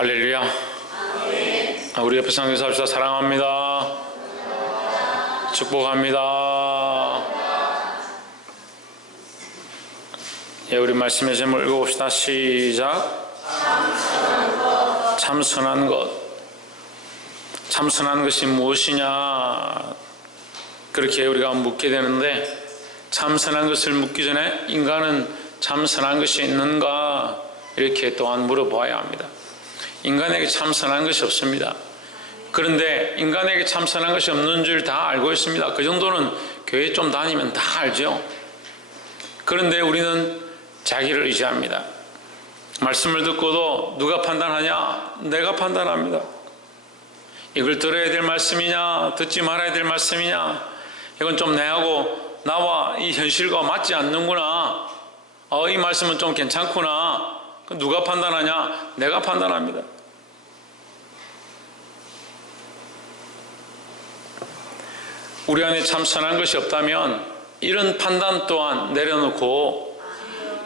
할렐루야. 우리 옆에 상에서 합시다. 사랑합니다. 축복합니다. 예, 우리 말씀의 제목을 읽어봅시다. 시작. 참 선한 것. 참 선한 것이 무엇이냐, 그렇게 우리가 묻게 되는데, 참 선한 것을 묻기 전에 인간은 참 선한 것이 있는가, 이렇게 또한 물어봐야 합니다. 인간에게 참 선한 것이 없습니다. 그런데 인간에게 참 선한 것이 없는 줄 다 알고 있습니다. 그 정도는 교회 좀 다니면 다 알죠. 그런데 우리는 자기를 의지합니다. 말씀을 듣고도 누가 판단하냐? 내가 판단합니다. 이걸 들어야 될 말씀이냐, 듣지 말아야 될 말씀이냐, 이건 좀 내하고 나와 이 현실과 맞지 않는구나, 이 말씀은 좀 괜찮구나. 누가 판단하냐? 내가 판단합니다. 우리 안에 참 선한 것이 없다면 이런 판단 또한 내려놓고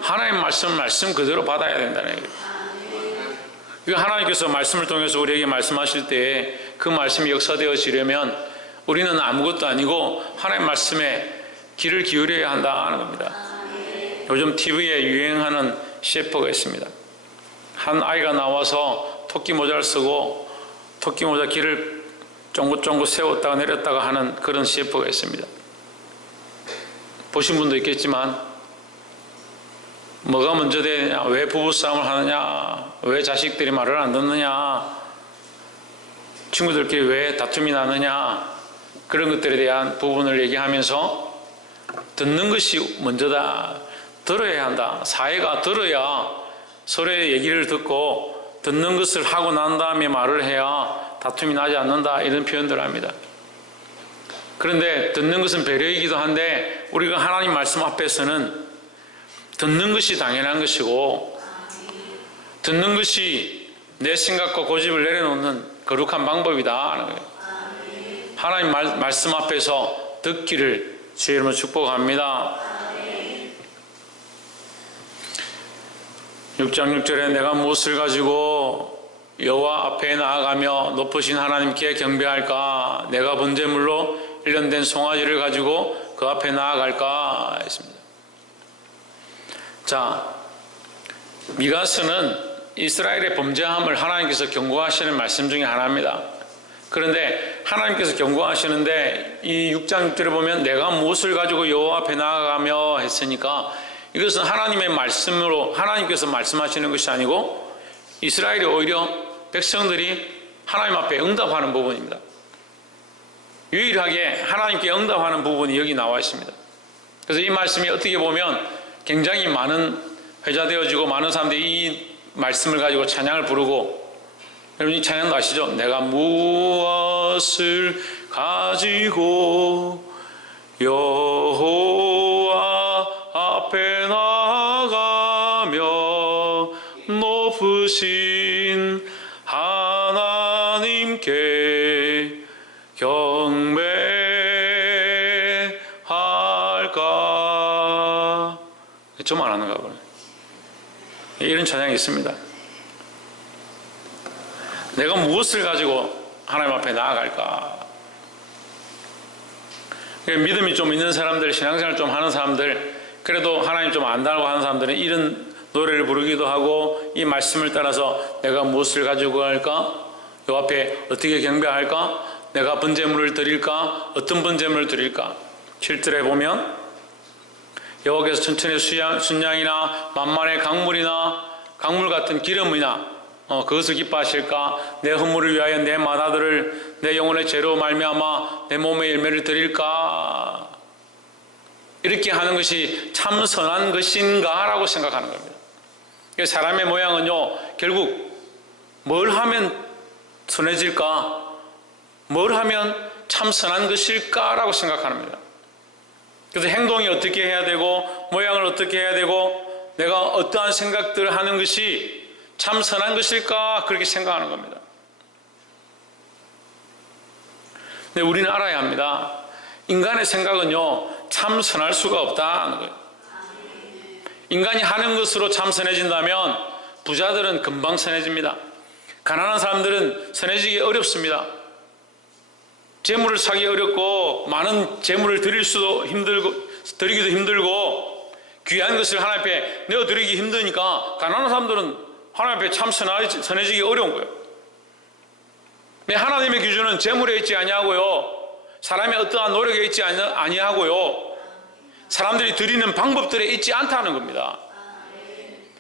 하나님의 말씀 그대로 받아야 된다는 얘기예요. 하나님께서 말씀을 통해서 우리에게 말씀하실 때 그 말씀이 역사되어지려면 우리는 아무것도 아니고 하나님의 말씀에 귀를 기울여야 한다는 겁니다. 요즘 TV에 유행하는 CF가 있습니다. 한 아이가 나와서 토끼 모자를 쓰고 토끼 모자 귀를 쫑긋쫑긋 세웠다가 내렸다가 하는 그런 CF가 있습니다. 보신 분도 있겠지만, 뭐가 먼저 되느냐, 왜 부부싸움을 하느냐, 왜 자식들이 말을 안 듣느냐, 친구들끼리 왜 다툼이 나느냐, 그런 것들에 대한 부분을 얘기하면서 듣는 것이 먼저다, 들어야 한다, 사회가 들어야 서로의 얘기를 듣고 듣는 것을 하고 난 다음에 말을 해야 다툼이 나지 않는다, 이런 표현들을 합니다. 그런데 듣는 것은 배려이기도 한데 우리가 하나님 말씀 앞에서는 듣는 것이 당연한 것이고, 듣는 것이 내 생각과 고집을 내려놓는 거룩한 방법이다 하는 거예요. 하나님 말씀 앞에서 듣기를 주의 이름으로 축복합니다. 6장 6절에 내가 무엇을 가지고 여호와 앞에 나아가며 높으신 하나님께 경배할까? 내가 번제물로 일련된 송아지를 가지고 그 앞에 나아갈까? 했습니다. 자, 미가서는 이스라엘의 범죄함을 하나님께서 경고하시는 말씀 중에 하나입니다. 그런데 하나님께서 경고하시는데 이 6장 6절에 보면 내가 무엇을 가지고 여호와 앞에 나아가며 했으니까, 이것은 하나님의 말씀으로 하나님께서 말씀하시는 것이 아니고 이스라엘이 오히려 백성들이 하나님 앞에 응답하는 부분입니다. 유일하게 하나님께 응답하는 부분이 여기 나와 있습니다. 그래서 이 말씀이 어떻게 보면 굉장히 많은 회자되어지고 많은 사람들이 이 말씀을 가지고 찬양을 부르고, 여러분 이 찬양도 아시죠? 내가 무엇을 가지고 여호와 앞에 나가며 높으신 하나님께 경배할까? 좀 안 하는가 보네. 이런 찬양이 있습니다. 내가 무엇을 가지고 하나님 앞에 나아갈까? 믿음이 좀 있는 사람들, 신앙생활 좀 하는 사람들, 그래도 하나님 좀 안다고 하는 사람들은 이런 노래를 부르기도 하고, 이 말씀을 따라서 내가 무엇을 가지고 갈까? 요 앞에 어떻게 경배할까? 내가 번제물을 드릴까? 어떤 번제물을 드릴까? 7절에 보면 여호와께서 천천의 순양이나 만만의 강물 같은 기름이나 그것을 기뻐하실까? 내 허물을 위하여 내 마다들을 내 영혼의 죄로 말미암아 내 몸의 열매를 드릴까? 이렇게 하는 것이 참 선한 것인가? 라고 생각하는 겁니다. 사람의 모양은요, 결국 뭘 하면 선해질까? 뭘 하면 참 선한 것일까? 라고 생각하는 겁니다. 그래서 행동이 어떻게 해야 되고 모양을 어떻게 해야 되고 내가 어떠한 생각들을 하는 것이 참 선한 것일까? 그렇게 생각하는 겁니다. 근데 우리는 알아야 합니다. 인간의 생각은요, 참 선할 수가 없다는 거예요. 인간이 하는 것으로 참 선해진다면 부자들은 금방 선해집니다. 가난한 사람들은 선해지기 어렵습니다. 재물을 사기 어렵고 많은 재물을 드리기도 힘들고 귀한 것을 하나님 앞에 내어드리기 힘드니까 가난한 사람들은 하나님 앞에 참 선해지기 어려운 거예요. 하나님의 기준은 재물에 있지 아니하고요, 사람의 어떠한 노력에 있지 아니하고요, 사람들이 드리는 방법들에 있지 않다는 겁니다.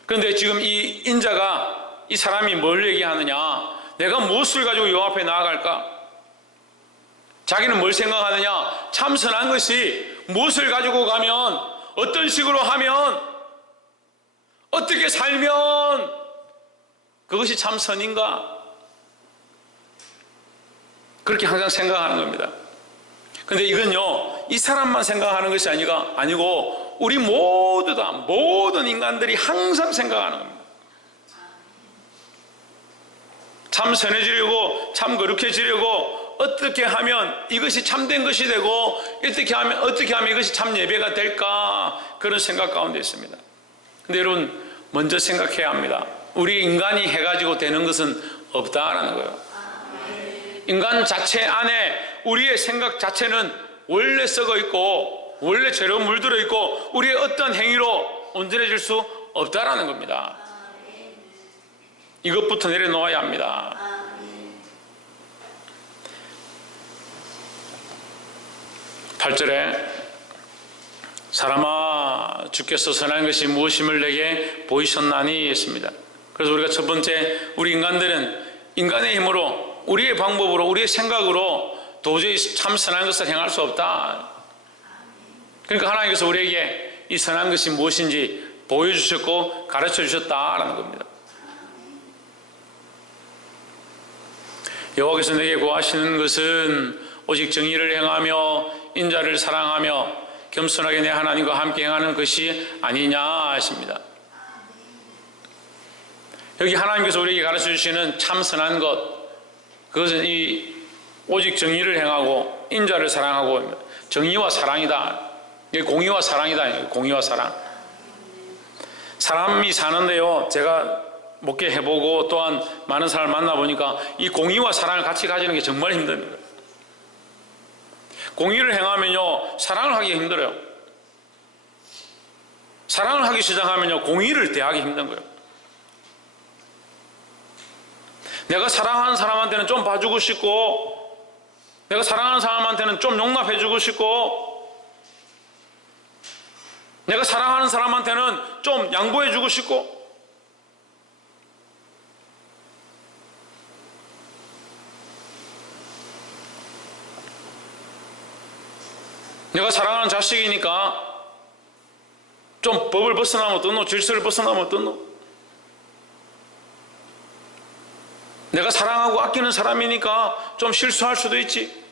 그런데 지금 이 인자가, 이 사람이 뭘 얘기하느냐, 내가 무엇을 가지고 여호와 앞에 나아갈까? 자기는 뭘 생각하느냐, 참 선한 것이 무엇을 가지고 가면, 어떤 식으로 하면, 어떻게 살면 그것이 참 선인가? 그렇게 항상 생각하는 겁니다. 그런데 이건요, 이 사람만 생각하는 것이 아니고 우리 모두 다, 모든 인간들이 항상 생각하는 겁니다. 참 선해지려고, 참 거룩해지려고 어떻게 하면 이것이 참된 것이 되고, 어떻게 하면 이것이 참 예배가 될까, 그런 생각 가운데 있습니다. 근데 여러분, 먼저 생각해야 합니다. 우리 인간이 해가지고 되는 것은 없다라는 거예요. 인간 자체 안에 우리의 생각 자체는 원래 썩어 있고, 원래 죄로 물들어 있고, 우리의 어떤 행위로 온전해질 수 없다라는 겁니다. 이것부터 내려놓아야 합니다. 8절에 사람아, 주께서 선한 것이 무엇임을 내게 보이셨나니 했습니다. 그래서 우리가 첫 번째, 우리 인간들은 인간의 힘으로, 우리의 방법으로, 우리의 생각으로 도저히 참 선한 것을 행할 수 없다. 그러니까 하나님께서 우리에게 이 선한 것이 무엇인지 보여주셨고 가르쳐 주셨다라는 겁니다. 여호와께서 내게 구하시는 것은 오직 정의를 행하며 인자를 사랑하며 겸손하게 내 하나님과 함께 행하는 것이 아니냐 하십니다. 여기 하나님께서 우리에게 가르쳐 주시는 참 선한 것, 그것은 이 오직 정의를 행하고 인자를 사랑하고, 정의와 사랑이다. 이게 공의와 사랑이다. 공의와 사랑. 사람이 사는데요, 제가 목회해보고 또한 많은 사람을 만나보니까 이 공의와 사랑을 같이 가지는 게 정말 힘듭니다. 공의를 행하면요, 사랑을 하기 힘들어요. 사랑을 하기 시작하면요, 공의를 대하기 힘든 거예요. 내가 사랑하는 사람한테는 좀 봐주고 싶고, 내가 사랑하는 사람한테는 좀 용납해주고 싶고, 내가 사랑하는 사람한테는 좀 양보해주고 싶고, 내가 사랑하는 자식이니까 좀 법을 벗어나면 어떠노, 질서를 벗어나면 어떠노, 내가 사랑하고 아끼는 사람이니까 좀 실수할 수도 있지.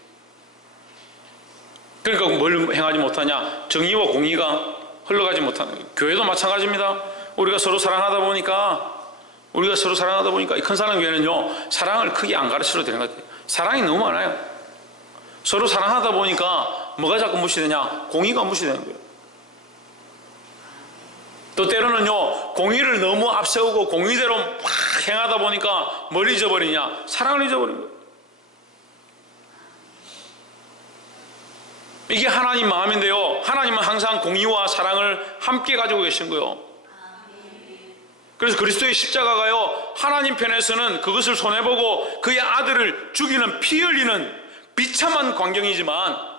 그러니까 뭘 행하지 못하냐, 정의와 공의가 흘러가지 못하는 거예요. 교회도 마찬가지입니다. 우리가 서로 사랑하다 보니까 이 큰 사랑 교회는요, 사랑을 크게 안 가르쳐도 되는 것 같아요. 사랑이 너무 많아요. 서로 사랑하다 보니까 뭐가 자꾸 무시되냐, 공의가 무시되는 거예요. 또 때로는요, 공의를 너무 앞세우고 공의대로 막 행하다 보니까 뭘 잊어버리냐, 사랑을 잊어버린 거예요. 이게 하나님 마음인데요, 하나님은 항상 공의와 사랑을 함께 가지고 계신 거예요. 그래서 그리스도의 십자가가요, 하나님 편에서는 그것을 손해보고 그의 아들을 죽이는, 피 흘리는 비참한 광경이지만,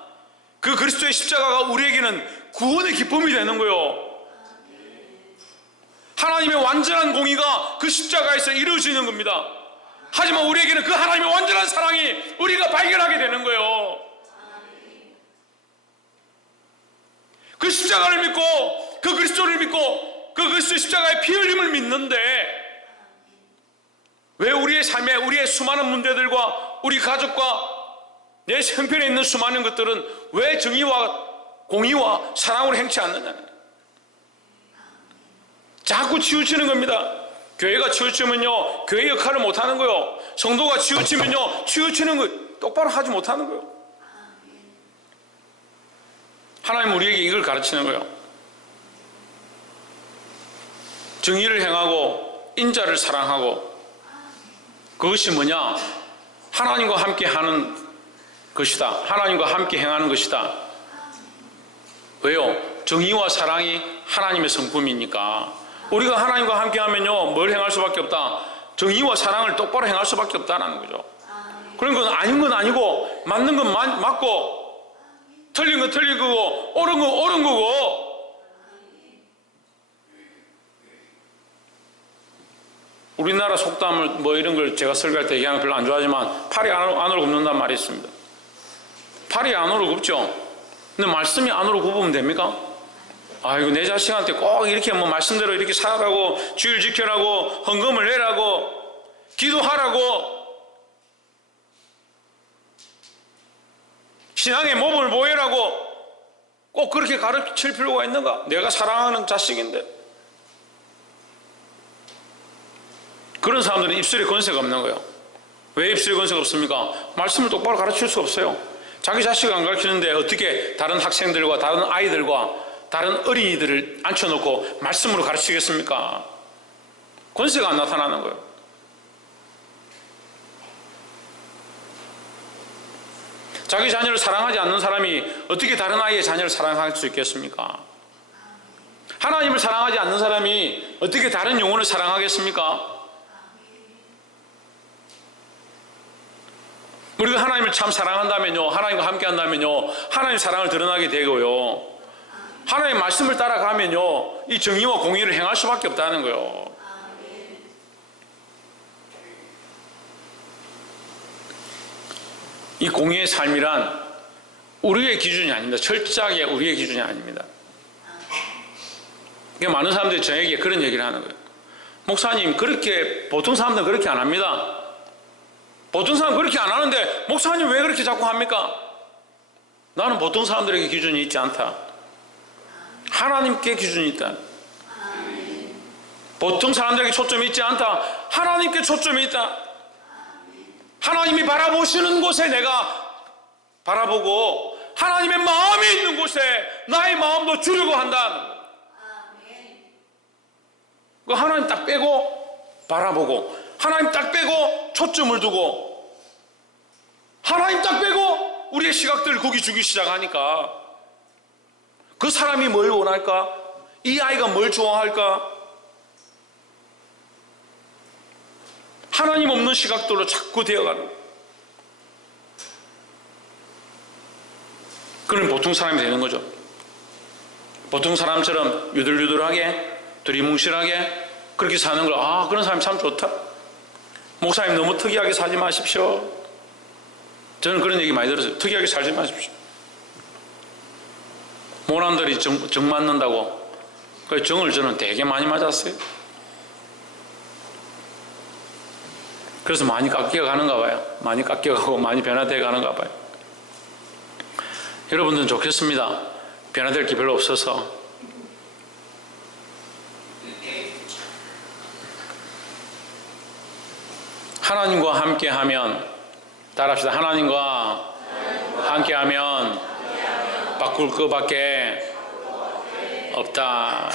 그 그리스도의 십자가가 우리에게는 구원의 기쁨이 되는 거예요. 하나님의 완전한 공의가 그 십자가에서 이루어지는 겁니다. 하지만 우리에게는 그 하나님의 완전한 사랑이 우리가 발견하게 되는 거예요. 그 십자가를 믿고, 그 그리스도를 믿고, 그 그리스도의 십자가의 피 흘림을 믿는데, 왜 우리의 삶에, 우리의 수많은 문제들과 우리 가족과 내 형편에 있는 수많은 것들은 왜 정의와 공의와 사랑으로 행치 않느냐, 자꾸 치우치는 겁니다. 교회가 치우치면요, 교회 역할을 못하는 거예요. 성도가 치우치면요, 치우치는 거 똑바로 하지 못하는 거예요. 하나님 우리에게 이걸 가르치는 거예요. 정의를 행하고 인자를 사랑하고 그것이 뭐냐? 하나님과 함께 하는 것이다. 하나님과 함께 행하는 것이다. 왜요? 정의와 사랑이 하나님의 성품이니까. 우리가 하나님과 함께 하면요, 뭘 행할 수밖에 없다? 정의와 사랑을 똑바로 행할 수밖에 없다는 거죠. 그런 건 아닌 건 아니고, 맞는 건 맞고, 틀린 건 틀린 거고, 옳은 건 옳은 거고. 우리나라 속담을 뭐 이런 걸 제가 설교할 때 얘기하는 거 별로 안 좋아하지만, 팔이 안으로 굽는다는 말이 있습니다. 팔이 안으로 굽죠. 근데 말씀이 안으로 굽으면 됩니까? 아이고, 내 자식한테 꼭 이렇게 뭐 말씀대로 이렇게 살아라고, 주일 지켜라고, 헌금을 내라고, 기도하라고, 신앙의 모범을 보이라고 꼭 그렇게 가르칠 필요가 있는가? 내가 사랑하는 자식인데. 그런 사람들은 입술에 권세가 없는 거예요. 왜 입술에 권세가 없습니까? 말씀을 똑바로 가르칠 수 없어요. 자기 자식을 안 가르치는데 어떻게 다른 학생들과 다른 아이들과 다른 어린이들을 앉혀놓고 말씀으로 가르치겠습니까? 권세가 안 나타나는 거예요. 자기 자녀를 사랑하지 않는 사람이 어떻게 다른 아이의 자녀를 사랑할 수 있겠습니까? 하나님을 사랑하지 않는 사람이 어떻게 다른 영혼을 사랑하겠습니까? 우리가 하나님을 참 사랑한다면요, 하나님과 함께 한다면요, 하나님의 사랑을 드러나게 되고요, 하나님의 말씀을 따라가면요, 이 정의와 공의를 행할 수밖에 없다는 거예요. 이 공의의 삶이란 우리의 기준이 아닙니다. 철저하게 우리의 기준이 아닙니다. 그러니까 많은 사람들이 저에게 그런 얘기를 하는 거예요. 목사님, 그렇게 보통 사람들은 그렇게 안 합니다. 보통 사람은 그렇게 안 하는데 목사님 왜 그렇게 자꾸 합니까? 나는 보통 사람들에게 기준이 있지 않다. 하나님께 기준이 있다. 보통 사람들에게 초점이 있지 않다. 하나님께 초점이 있다. 하나님이 바라보시는 곳에 내가 바라보고 하나님의 마음이 있는 곳에 나의 마음도 주려고 한다. 그 하나님 딱 빼고 바라보고, 하나님 딱 빼고 초점을 두고, 하나님 딱 빼고 우리의 시각들을 거기 주기 시작하니까 그 사람이 뭘 원할까? 이 아이가 뭘 좋아할까? 하나님 없는 시각들로 자꾸 되어가는 거예요. 그럼 보통 사람이 되는 거죠. 보통 사람처럼 유들유들하게 두리뭉실하게 그렇게 사는 걸, 아, 그런 사람이 참 좋다. 목사님 너무 특이하게 살지 마십시오. 저는 그런 얘기 많이 들었어요. 특이하게 살지 마십시오. 모난들이 정 맞는다고. 그래서 정을 저는 되게 많이 맞았어요. 그래서 많이 깎여 가는가 봐요. 많이 깎여가고 많이 변화되어 가는가 봐요. 여러분들은 좋겠습니다. 변화될 게 별로 없어서. 하나님과 함께하면, 따라합시다. 하나님과 함께하면 바꿀 것밖에 없다.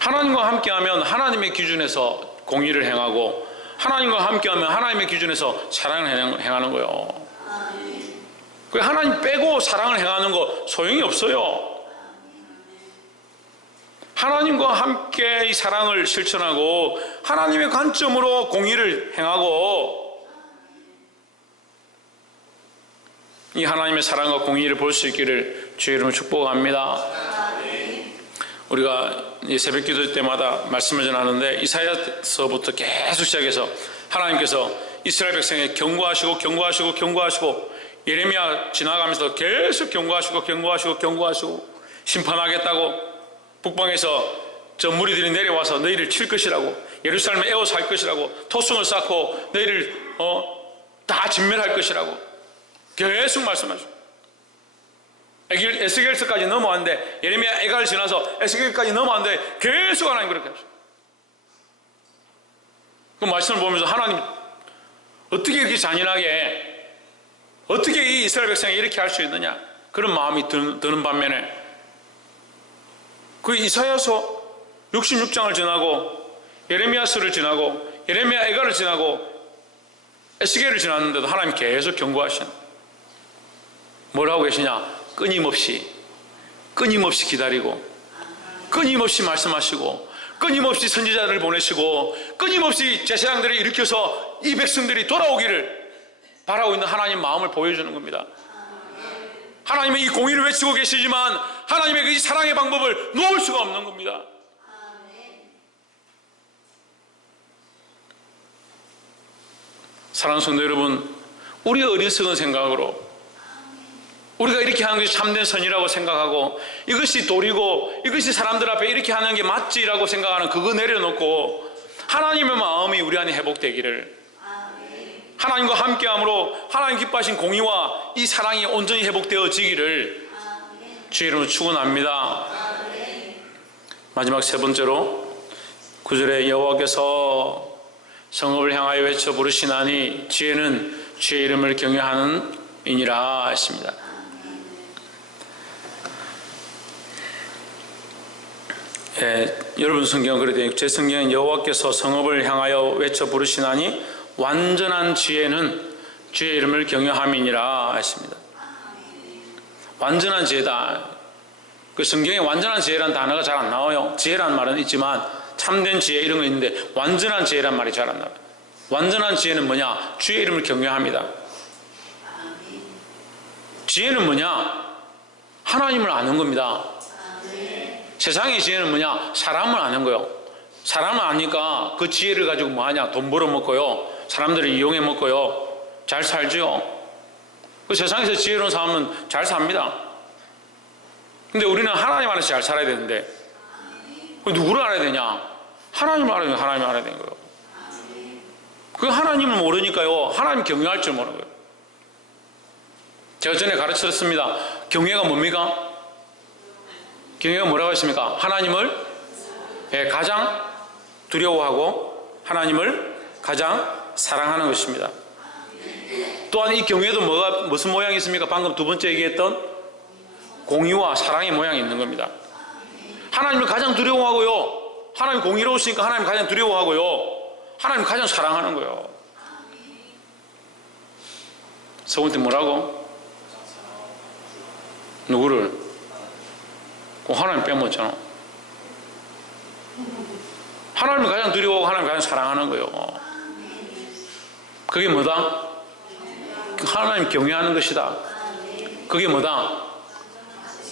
하나님과 함께하면 하나님의 기준에서 공의를 행하고, 하나님과 함께하면 하나님의 기준에서 사랑을 행하는 거예요. 그 하나님 빼고 사랑을 행하는 거 소용이 없어요. 하나님과 함께 이 사랑을 실천하고 하나님의 관점으로 공의를 행하고 이 하나님의 사랑과 공의를 볼 수 있기를 주의 이름으로 축복합니다. 우리가 이 새벽 기도 때마다 말씀을 전하는데 이사야서부터 계속 시작해서 하나님께서 이스라엘 백성에 경고하시고 경고하시고 경고하시고, 예레미야 지나가면서 계속 경고하시고 경고하시고 경고하시고, 심판하겠다고, 북방에서 저 무리들이 내려와서 너희를 칠 것이라고, 예루살렘에 에워살 것이라고, 토성을 쌓고 너희를 다 진멸할 것이라고 계속 말씀하시고, 에스겔서까지 넘어왔는데, 예레미야 에가를 지나서 에스겔까지 넘어왔는데 계속 하나님 그렇게 하시고, 그 말씀을 보면서 하나님 어떻게 이렇게 잔인하게, 어떻게 이 이스라엘 백성이 이렇게 할 수 있느냐, 그런 마음이 드는 반면에 그 이사야서 66장을 지나고 예레미야서를 지나고 예레미야 애가를 지나고 에스겔을 지났는데도 하나님 계속 경고하신, 뭘 하고 계시냐? 끊임없이 기다리고, 끊임없이 말씀하시고, 끊임없이 선지자들을 보내시고, 끊임없이 제사장들을 일으켜서 이 백성들이 돌아오기를 바라고 있는 하나님 마음을 보여주는 겁니다. 하나님의 이 공의를 외치고 계시지만 하나님의 이 사랑의 방법을 놓을 수가 없는 겁니다. 사랑하는 성도 여러분, 우리의 어리석은 생각으로 우리가 이렇게 하는 것이 참된 선이라고 생각하고, 이것이 도리고 이것이 사람들 앞에 이렇게 하는 게 맞지라고 생각하는 그거 내려놓고 하나님의 마음이 우리 안에 회복되기를, 하나님과 함께함으로 하나님 기뻐하신 공의와 이 사랑이 온전히 회복되어지기를 주의 이름으로 축원합니다. 마지막 세 번째로 9절에 여호와께서 성읍을 향하여 외쳐 부르시나니 지혜는 주의 이름을 경외하는 이니라 했습니다. 여러분 성경은 그래도 제 성경은 여호와께서 성읍을 향하여 외쳐 부르시나니 완전한 지혜는 주의 이름을 경외함이니라 했습니다. 완전한 지혜다. 그 성경에 완전한 지혜라는 단어가 잘 안 나와요. 지혜라는 말은 있지만 참된 지혜 이런 거 있는데 완전한 지혜란 말이 잘 안 나와요. 완전한 지혜는 뭐냐? 주의 이름을 경외합니다. 지혜는 뭐냐? 하나님을 아는 겁니다. 세상의 지혜는 뭐냐? 사람을 아는 거예요. 사람을 아니까 그 지혜를 가지고 뭐 하냐? 돈 벌어먹고요, 사람들을 이용해 먹고요, 잘 살죠. 그 세상에서 지혜로운 사람은 잘 삽니다. 근데 우리는 하나님 안에서 잘 살아야 되는데 누구를 알아야 되냐? 하나님을 알아야 되는, 하나님을 알아야 되는 거예요. 그 하나님을 모르니까요, 하나님 경외할 줄 모르는 거예요. 제가 전에 가르쳤습니다. 경외가 뭡니까? 경외가 뭐라고 했습니까? 하나님을 가장 두려워하고 하나님을 가장 사랑하는 것입니다. 또한 이 경외도 무슨 모양이 있습니까? 방금 두 번째 얘기했던 공의와 사랑의 모양이 있는 겁니다. 하나님을 가장 두려워하고요, 하나님 공의로우시니까 하나님 가장 두려워하고요, 하나님 가장 사랑하는 거예요. 서울때 뭐라고? 누구를? 하나님 빼먹었잖아. 하나님을 가장 두려워하고 하나님을 가장 사랑하는 거예요. 그게 뭐다? 하나님 경외하는 것이다. 그게 뭐다?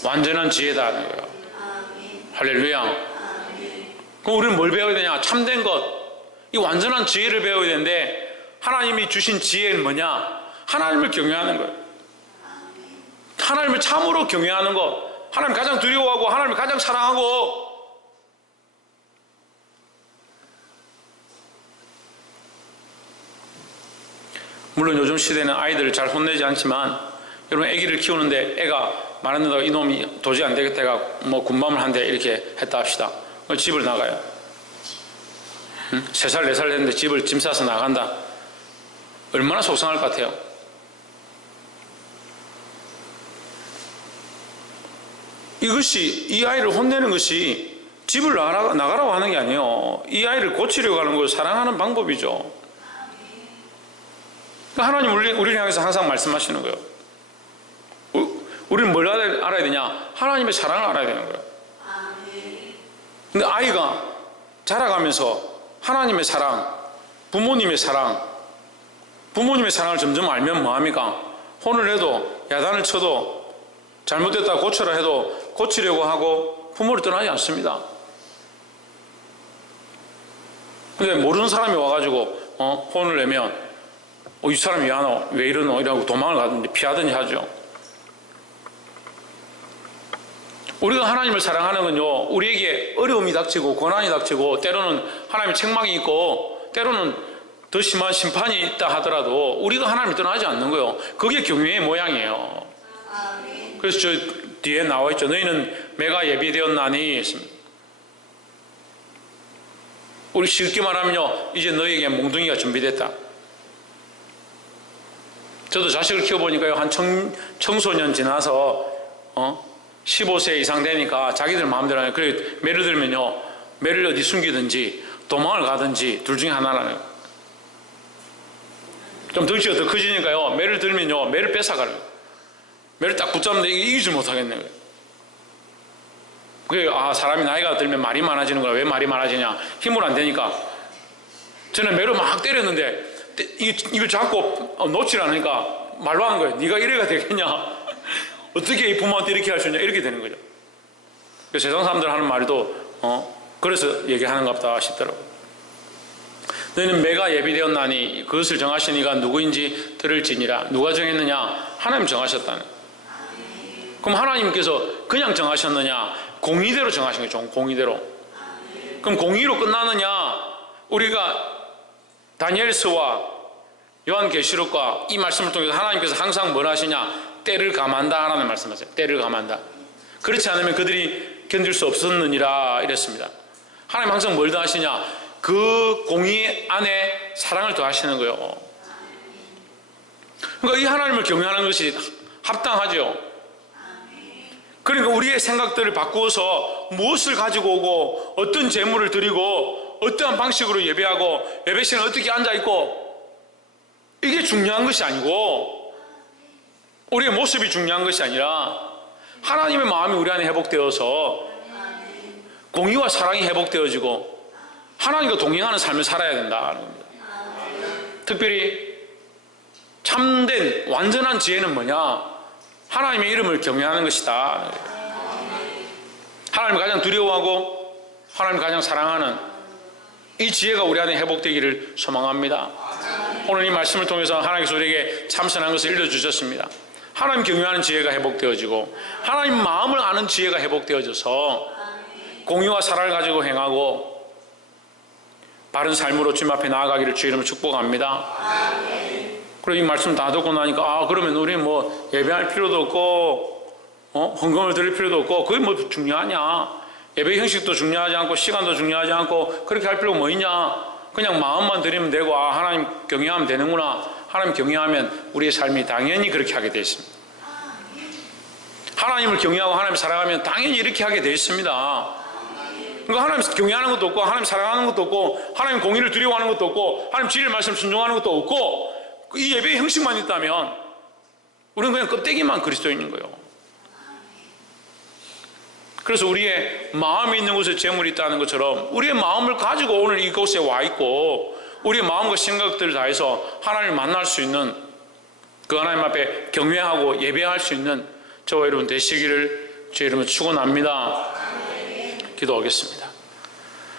완전한 지혜다 하는 거예요. 할렐루야. 그럼 우리는 뭘 배워야 되냐? 참된 것, 이 완전한 지혜를 배워야 되는데, 하나님이 주신 지혜는 뭐냐? 하나님을 경외하는 거예요. 하나님을 참으로 경외하는 것, 하나님 가장 두려워하고 하나님을 가장 사랑하고. 물론 요즘 시대는 아이들을 잘 혼내지 않지만, 여러분 애기를 키우는데 애가 말하는다고 이놈이 도저히 안 되겠다 해가 뭐 군밤을 한대 이렇게 했다 합시다. 집을 나가요. 3살 4살 됐는데 집을 짐 싸서 나간다. 얼마나 속상할 것 같아요. 이것이, 이 아이를 혼내는 것이 집을 나가라고 하는 게 아니에요. 이 아이를 고치려고 하는 걸 사랑하는 방법이죠. 하나님 우리를 향해서 항상 말씀하시는 거예요. 우리는 뭘 알아야 되냐? 하나님의 사랑을 알아야 되는 거예요. 근데 아이가 자라가면서 하나님의 사랑, 부모님의 사랑을 점점 알면 뭐합니까? 혼을 해도, 야단을 쳐도, 잘못됐다 고쳐라 해도 고치려고 하고 부모를 떠나지 않습니다. 근데 모르는 사람이 와가지고 혼을 내면 이 사람이 왜 하노? 왜 이러노? 이러고 도망을 가든지 피하든지 하죠. 우리가 하나님을 사랑하는 건요, 우리에게 어려움이 닥치고 고난이 닥치고 때로는 하나님의 책망이 있고 때로는 더 심한 심판이 있다 하더라도 우리가 하나님을 떠나지 않는 거예요. 그게 경외의 모양이에요. 그래서 저 뒤에 나와 있죠. 너희는 매가 예비되었나니 했습니다. 우리 쉽게 말하면요, 이제 너희에게 몽둥이가 준비됐다. 저도 자식을 키워보니까요, 한 청소년 지나서 15세 이상 되니까 자기들 마음대로 하요. 그래 매를 들면요, 매를 어디 숨기든지 도망을 가든지 둘 중에 하나라는 거예요. 좀 덩치가 더 커지니까요, 매를 들면요, 매를 뺏어가는 거예요. 매를 딱 붙잡는데 이기지 못하겠는 거예요. 그게 사람이 나이가 들면 말이 많아지는 거야. 왜 말이 많아지냐? 힘을 안 되니까. 저는 매를 막 때렸는데 이걸 잡고 놓질 않으니까 말로 하는 거예요. 네가 이래가 되겠냐? 어떻게 이 부모한테 이렇게 할 수 있냐? 이렇게 되는 거죠. 세상 사람들 하는 말도 그래서 얘기하는가 보다 싶더라고요. 너희는 매가 예비되었나니 그것을 정하신 이가 누구인지 들을지니라. 누가 정했느냐? 하나님 정하셨다는. 그럼 하나님께서 그냥 정하셨느냐? 공의대로 정하신 거죠. 공의대로. 그럼 공의로 끝나느냐? 우리가 다니엘서와 요한계시록과 이 말씀을 통해서 하나님께서 항상 뭘 하시냐? 때를 감한다 하라는 말씀하세요. 때를 감한다. 그렇지 않으면 그들이 견딜 수 없었느니라 이랬습니다. 하나님 항상 뭘 더하시냐? 그 공의 안에 사랑을 더하시는 거예요. 그러니까 이 하나님을 경외하는 것이 합당하죠. 그러니까 우리의 생각들을 바꾸어서 무엇을 가지고 오고 어떤 재물을 드리고 어떠한 방식으로 예배하고 예배 시간에 어떻게 앉아있고 이게 중요한 것이 아니고 우리의 모습이 중요한 것이 아니라 하나님의 마음이 우리 안에 회복되어서 공의와 사랑이 회복되어지고 하나님과 동행하는 삶을 살아야 된다는 겁니다. 특별히 참된 완전한 지혜는 뭐냐? 하나님의 이름을 경외하는 것이다. 하나님을 가장 두려워하고 하나님을 가장 사랑하는 이 지혜가 우리 안에 회복되기를 소망합니다. 오늘 이 말씀을 통해서 하나님께서 우리에게 참선한 것을 일러주셨습니다. 하나님 경외하는 지혜가 회복되어지고 하나님 마음을 아는 지혜가 회복되어져서 공의와 사랑을 가지고 행하고 바른 삶으로 주님 앞에 나아가기를 주의 이름으로 축복합니다. 그리고 이 말씀 다 듣고 나니까 그러면 우리 뭐 예배할 필요도 없고 헌금을 드릴 필요도 없고 그게 뭐 중요하냐? 예배 형식도 중요하지 않고 시간도 중요하지 않고 그렇게 할 필요가 뭐 있냐? 그냥 마음만 드리면 되고 하나님 경외하면 되는구나. 하나님 경외하면 우리의 삶이 당연히 그렇게 하게 되어 있습니다. 하나님을 경외하고 하나님 사랑하면 당연히 이렇게 하게 되어 있습니다. 그러니까 하나님 경외하는 것도 없고 하나님 사랑하는 것도 없고 하나님 공의를 두려워하는 것도 없고 하나님 진리의 말씀 순종하는 것도 없고 이 예배의 형식만 있다면 우리는 그냥 껍데기만 그리스도인인 거예요. 그래서 우리의 마음이 있는 곳에 재물이 있다는 것처럼 우리의 마음을 가지고 오늘 이곳에 와 있고 우리의 마음과 생각들을 다해서 하나님을 만날 수 있는 그 하나님 앞에 경외하고 예배할 수 있는 저와 여러분 되시기를 주의 이름으로 축원합니다. 기도하겠습니다.